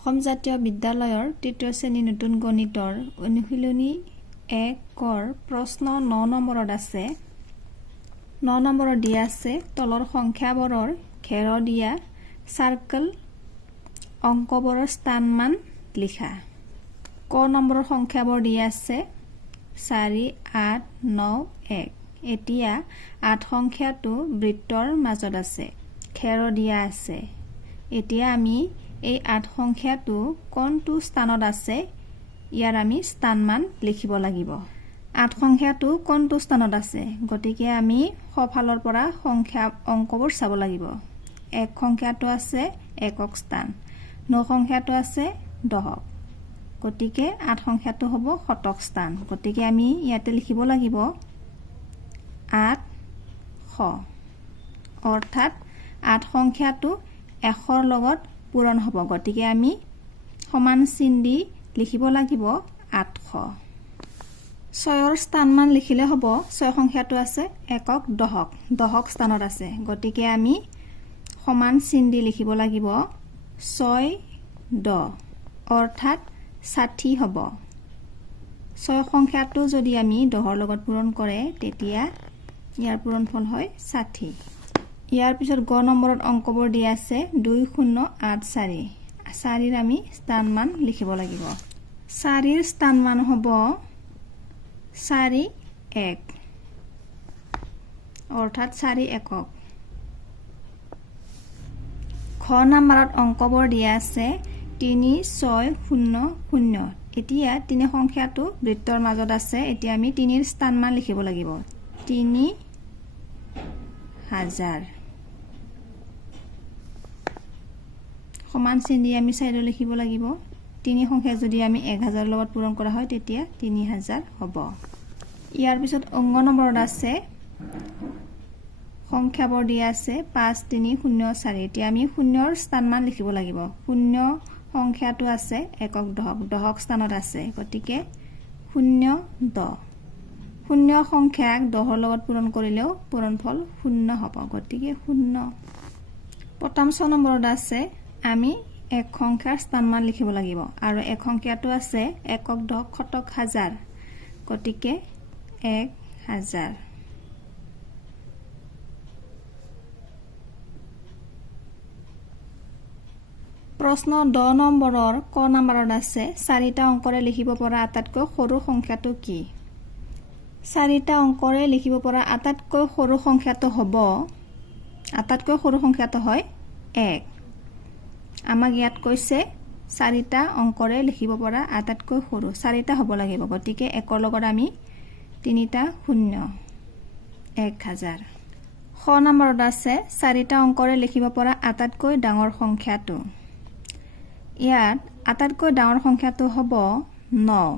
অসম জাতীয় বিদ্যালয়ৰ তৃতীয় শ্ৰেণী নতুন গণিতৰ অনুশীলনী 1ৰ প্ৰশ্ন 9 নম্বৰত আছে। 9 নম্বৰত দিয়া আছে তলৰ সংখ্যাবোৰৰ ঘেৰ দিয়া সাৰ্কেল অংকবোৰৰ স্থানমান লিখা। ক নম্বৰৰ সংখ্যাবোৰ দিয়া আছে 4, 8, 9, 1। এতিয়া 8 সংখ্যাটো বৃত্তৰ মাজত আছে, ঘেৰ দিয়া আছে। এতিয়া আমি এই 8 সংখ্যাটো কোনটো স্থানত আছে ইয়াৰ আমি স্থানমান লিখিব লাগিব। 8 সংখ্যাটো কোনটো স্থানত আছে, গতিকে আমি সোঁফালৰ পৰা সংখ্যা অংকবোৰ চাব লাগিব। 1 সংখ্যাটো আছে একক স্থান, 9 সংখ্যাটো আছে দশক, গতিকে 8 সংখ্যাটো হ'ব শতক স্থান। গতিকে আমি ইয়াতে লিখিব লাগিব 800, অৰ্থাৎ 8 সংখ্যাটো 100ৰ লগত পূৰণ হ'ব। গতিকে আমি সমান চিন দি লিখিব লাগিব 800। 6ৰ স্থানমান লিখিলে হ'ব। 6 সংখ্যাটো আছে একক দশক, দশক স্থানত আছে। গতিকে আমি সমান চিন দি লিখিব লাগিব 6 10, অৰ্থাৎ 60 হ'ব। 6 সংখ্যাটো যদি আমি 10ৰ লগত পূৰণ কৰে তেতিয়া ইয়াৰ পূৰণফল হয় 60। ইয়াৰ পিছত গ নম্বৰত অংকবোৰ দিয়া আছে 2 0 8 4। 4ৰ আমি স্থানমান লিখিব লাগিব। 4ৰ স্থানমান হ'ব 4 1, অৰ্থাৎ 4 একক। খ নম্বৰত অংকবোৰ দিয়া আছে 3 6 0 0। এতিয়া 3 সংখ্যাটো বৃত্তৰ মাজত আছে। এতিয়া আমি 3ৰ স্থানমান লিখিব লাগিব 3000। সমান চিন দি আমি চাইডত লিখিব লাগিব। 3 সংখ্যা যদি আমি 1000ৰ লগত পূৰণ কৰা হয় তেতিয়া 3000 হ'ব। ইয়াৰ পিছত অংগ নম্বৰত আছে সংখ্যাবোৰ দিয়া আছে 5 3 0 4। এতিয়া আমি 0ৰ স্থানমান লিখিব লাগিব। 0 সংখ্যাটো আছে একক দশক, দশক স্থানত আছে। গতিকে 0 10। 0 সংখ্যাক 10ৰ লগত পূৰণ কৰিলেও পূৰণফল 0 হ'ব। গতিকে 0। প্ৰথম 6 নম্বৰত আছে আমি এক সংখ্যাৰ স্থানমান লিখিব লাগিব আৰু এক সংখ্যাটো আছে একক দশক শতক হাজাৰ। গতিকে 1000। প্ৰশ্ন 10 নম্বৰৰ ক নম্বৰত আছে 4টা অংকৰে লিখিব পৰা আটাইতকৈ সৰু সংখ্যাটো কি? 4টা অংকৰে লিখিব পৰা আটাইতকৈ সৰু সংখ্যাটো হ'ব, আটাইতকৈ সৰু সংখ্যাটো হয় 1। আমাক ইয়াত কৈছে 4টা অংকৰে লিখিব পৰা আটাইতকৈ সৰু 4টা হ'ব লাগিব। গতিকে 1ৰ লগত আমি 3টা শূন্য, 1000। খ নম্বৰত আছে 4টা অংকৰে লিখিব পৰা আটাইতকৈ ডাঙৰ সংখ্যাটো। ইয়াত আটাইতকৈ ডাঙৰ সংখ্যাটো হ'ব 9।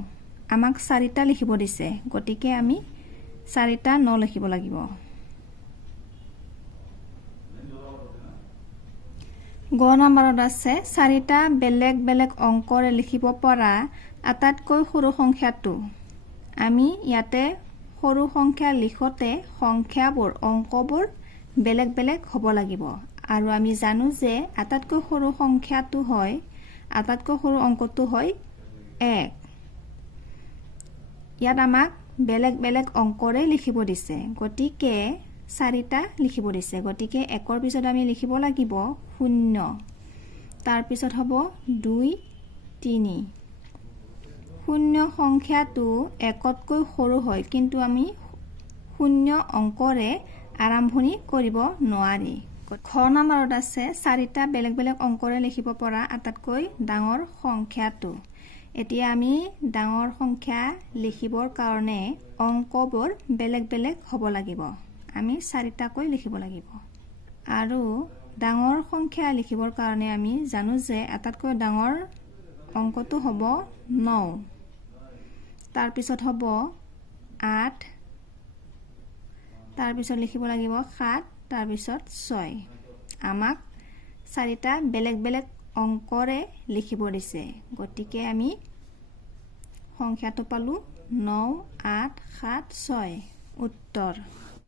আমাক 4টা লিখিব দিছে, গতিকে আমি 4টা 9 লিখিব লাগিব। গ নম্বৰত আছে 4টা বেলেগ বেলেগ অংকৰে লিখিব পৰা আটাইতকৈ সৰু সংখ্যাটো। আমি ইয়াতে সৰু সংখ্যা লিখোতে সংখ্যাবোৰ অংকবোৰ বেলেগ বেলেগ হ'ব লাগিব আৰু আমি জানো যে আটাইতকৈ সৰু সংখ্যাটো হয়, আটাইতকৈ সৰু অংকটো হয় 1। ইয়াত আমাক বেলেগ বেলেগ অংকৰে লিখিব দিছে, গতিকে 4টা লিখিব দিছে। গতিকে 1ৰ পিছত আমি লিখিব লাগিব 0, তাৰপিছত হ'ব 2 3। 0 সংখ্যাটো 1তকৈ সৰু হয়, কিন্তু আমি 0 অংকৰে আৰম্ভণি কৰিব নোৱাৰি। খ নম্বৰত আছে 4টা বেলেগ বেলেগ অংকৰে লিখিব পৰা আটাইতকৈ ডাঙৰ সংখ্যাটো। এতিয়া আমি ডাঙৰ সংখ্যা লিখিবৰ কাৰণে অংকবোৰ বেলেগ বেলেগ হ'ব লাগিব। আমি 4টাকৈ লিখিব লাগিব আৰু ডাঙৰ সংখ্যা লিখিবৰ কাৰণে আমি জানো যে আটাইতকৈ ডাঙৰ অংকটো হ'ব 9, তাৰপিছত হ'ব 8, তাৰপিছত লিখিব লাগিব 7, তাৰপিছত 6। আমাক 4টা বেলেগ বেলেগ অংকৰে লিখিব দিছে, গতিকে আমি সংখ্যাটো পালোঁ 9 8 7 6। উত্তৰ।